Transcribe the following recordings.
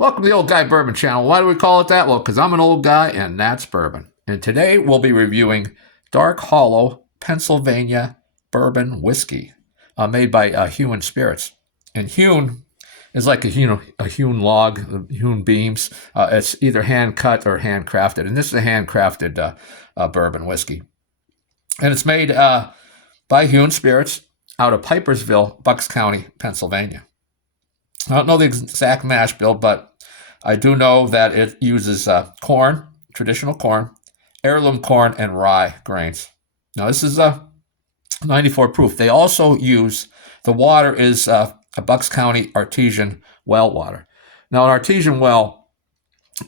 Welcome to the Old Guy Bourbon Channel. Why do we call it that? Well, because I'm an old guy and that's bourbon. And today we'll be reviewing Dark Hollow Pennsylvania Bourbon Whiskey, made by Hewn Spirits. And hewn is like a hewn log, hewn beams. It's either hand cut or handcrafted, and this is a handcrafted bourbon whiskey. And it's made by Hewn Spirits out of Pipersville, Bucks County, Pennsylvania. I don't know the exact mash bill, but I do know that it uses corn, traditional corn, heirloom corn, and rye grains. Now, this is 94 proof. They also use, the water is a Bucks County artesian well water. Now, an artesian well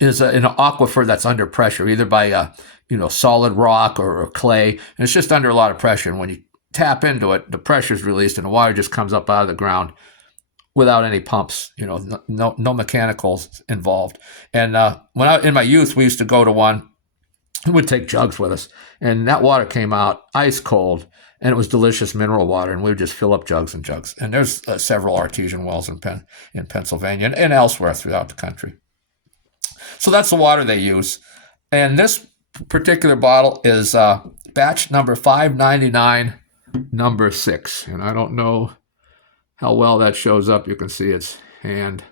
is an aquifer that's under pressure, either by solid rock or clay, and it's just under a lot of pressure. And when you tap into it, the pressure is released, and the water just comes up out of the ground without any pumps, no mechanicals involved. And in my youth, we used to go to one, we would take jugs with us, and that water came out ice cold, and it was delicious mineral water, and we would just fill up jugs and jugs. And there's several artesian wells in Pennsylvania and elsewhere throughout the country. So that's the water they use. And this particular bottle is batch number 599, number 6. And I don't know how well that shows up. You can see it's hand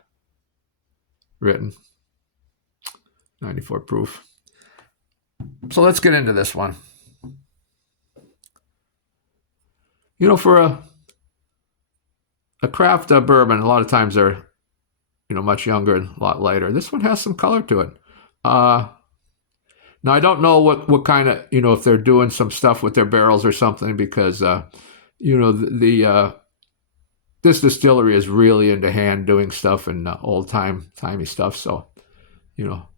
written, 94 proof. So let's get into this one. For a craft bourbon, a lot of times they're much younger and a lot lighter. This one has some color to it. Now I don't know what kind of if they're doing some stuff with their barrels or something, because this distillery is really into hand doing stuff and timey stuff. So,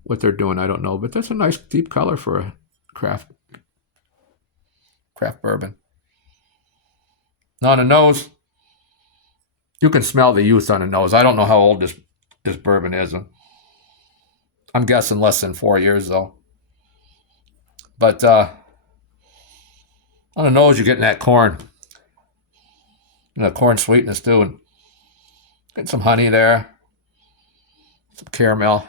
what they're doing, I don't know. But that's a nice deep color for a craft bourbon. Now on the nose, you can smell the youth on the nose. I don't know how old this bourbon is. I'm guessing less than 4 years though. But on the nose, you're getting that corn. Corn sweetness too, and get some honey there, some caramel.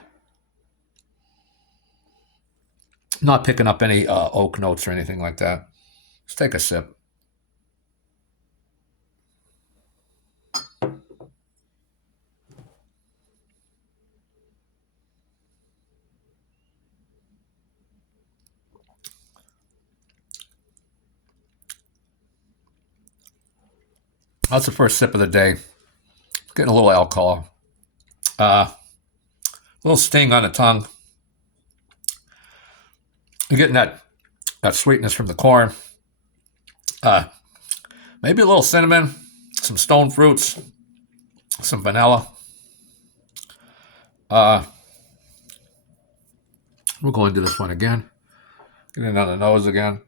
Not picking up any oak notes or anything like that. Let's take a sip. That's the first sip of the day. Getting a little alcohol. A little sting on the tongue. You're getting that sweetness from the corn. Maybe a little cinnamon, some stone fruits, some vanilla. We'll go into this one again. Get in on the nose again.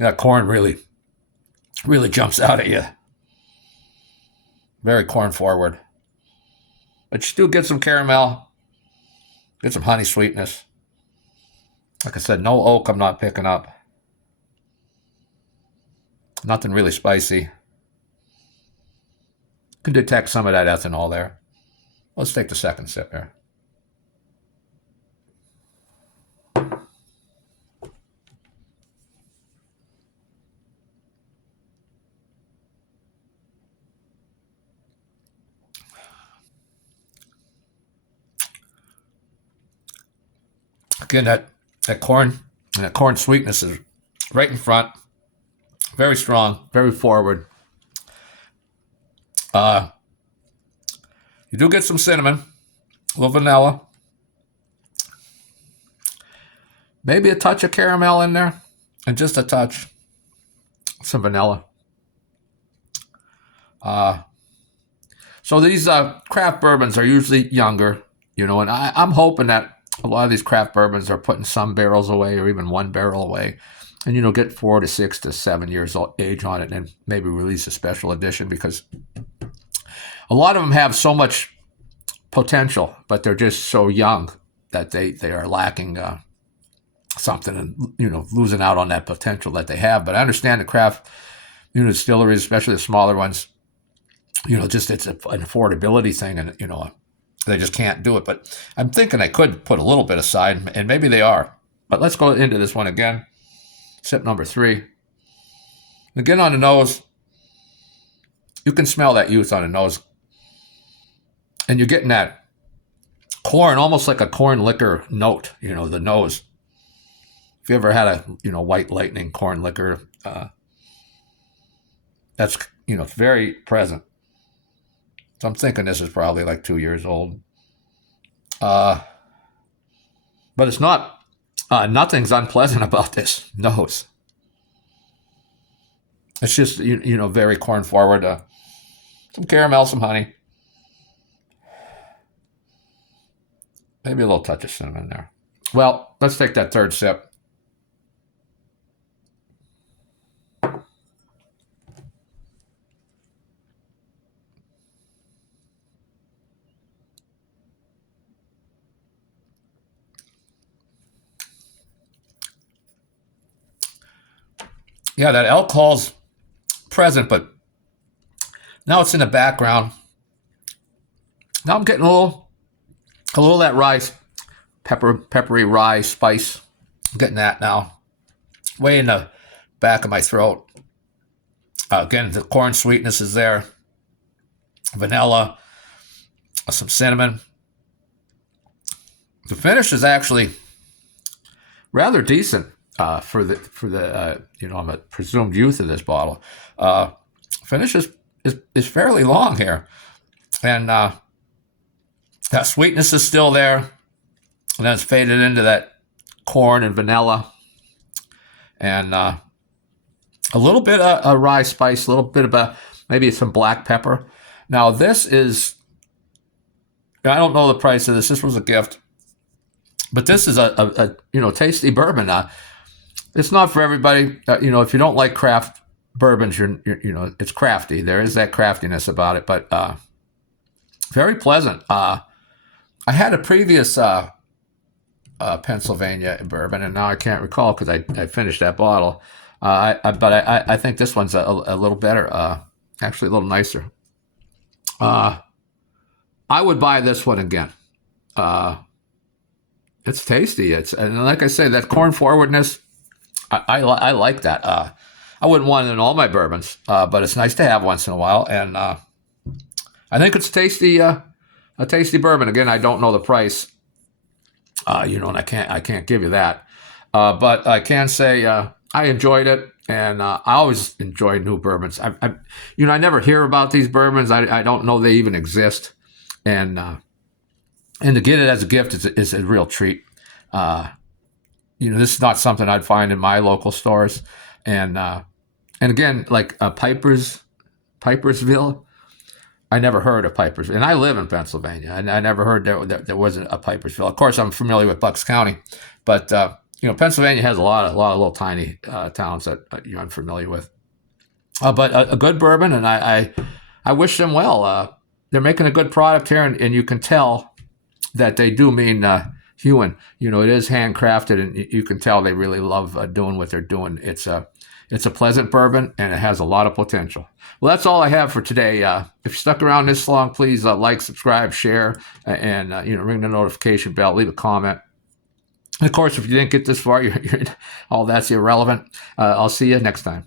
That corn really jumps out at you. Very corn forward. But you still get some caramel. Get some honey sweetness. Like I said, no oak I'm not picking up. Nothing really spicy. Can detect some of that ethanol there. Let's take the second sip here. Again, that corn and that corn sweetness is right in front. Very strong, very forward. You do get some cinnamon, a little vanilla. Maybe a touch of caramel in there, and just a touch. Some vanilla. So these craft bourbons are usually younger, and I'm hoping that a lot of these craft bourbons are putting some barrels away or even one barrel away, and get 4 to 6 to 7 years age on it, and maybe release a special edition, because a lot of them have so much potential, but they're just so young that they are lacking something and losing out on that potential that they have. But I understand the craft distilleries, especially the smaller ones, just it's an affordability thing, and they just can't do it. But I'm thinking I could put a little bit aside, and maybe they are. But let's go into this one again. Sip number 3. Again on the nose, you can smell that youth on the nose, and you're getting that corn, almost like a corn liquor note. The nose. If you ever had a White Lightning corn liquor, that's very present. So I'm thinking this is probably like 2 years old. But it's not. Nothing's unpleasant about this nose. It's just very corn forward. Some caramel, some honey, maybe a little touch of cinnamon there. Well, let's take that third sip. Yeah, that alcohol's present, but now it's in the background. Now I'm getting a little of that rye, peppery rye spice. I'm getting that now, way in the back of my throat. Again, the corn sweetness is there. Vanilla, some cinnamon. The finish is actually rather decent for the I'm a presumed youth of this bottle. Finish is fairly long here, and that sweetness is still there, and then it's faded into that corn and vanilla, and a little bit of a rye spice, a little bit of maybe some black pepper. Now this is, I don't know the price of this. This was a gift, but this is a tasty bourbon. It's not for everybody. If you don't like craft bourbons, it's crafty. There is that craftiness about it, but very pleasant. I had a previous Pennsylvania bourbon, and now I can't recall because I finished that bottle. But I think this one's a little better, actually a little nicer. I would buy this one again. It's tasty. And like I say, that corn forwardness, I like that. I wouldn't want it in all my bourbons, but it's nice to have once in a while. And I think it's tasty, a tasty bourbon. Again, I don't know the price, and I can't give you that. But I can say I enjoyed it, and I always enjoy new bourbons. I never hear about these bourbons. I don't know they even exist, and to get it as a gift is a real treat. This is not something I'd find in my local stores, and again, like Pipersville, I never heard of Pipers, and I live in Pennsylvania, and I never heard there wasn't a Pipersville. Of course, I'm familiar with Bucks County, but Pennsylvania has a lot of little tiny towns that I'm familiar with. But a good bourbon, and I wish them well. They're making a good product here, and you can tell that they do mean Hewen. It is handcrafted, and you can tell they really love doing what they're doing. It's a pleasant bourbon, and it has a lot of potential. Well, that's all I have for today. If you stuck around this long, please like, subscribe, share, and ring the notification bell, leave a comment. And of course, if you didn't get this far, all that's irrelevant. I'll see you next time.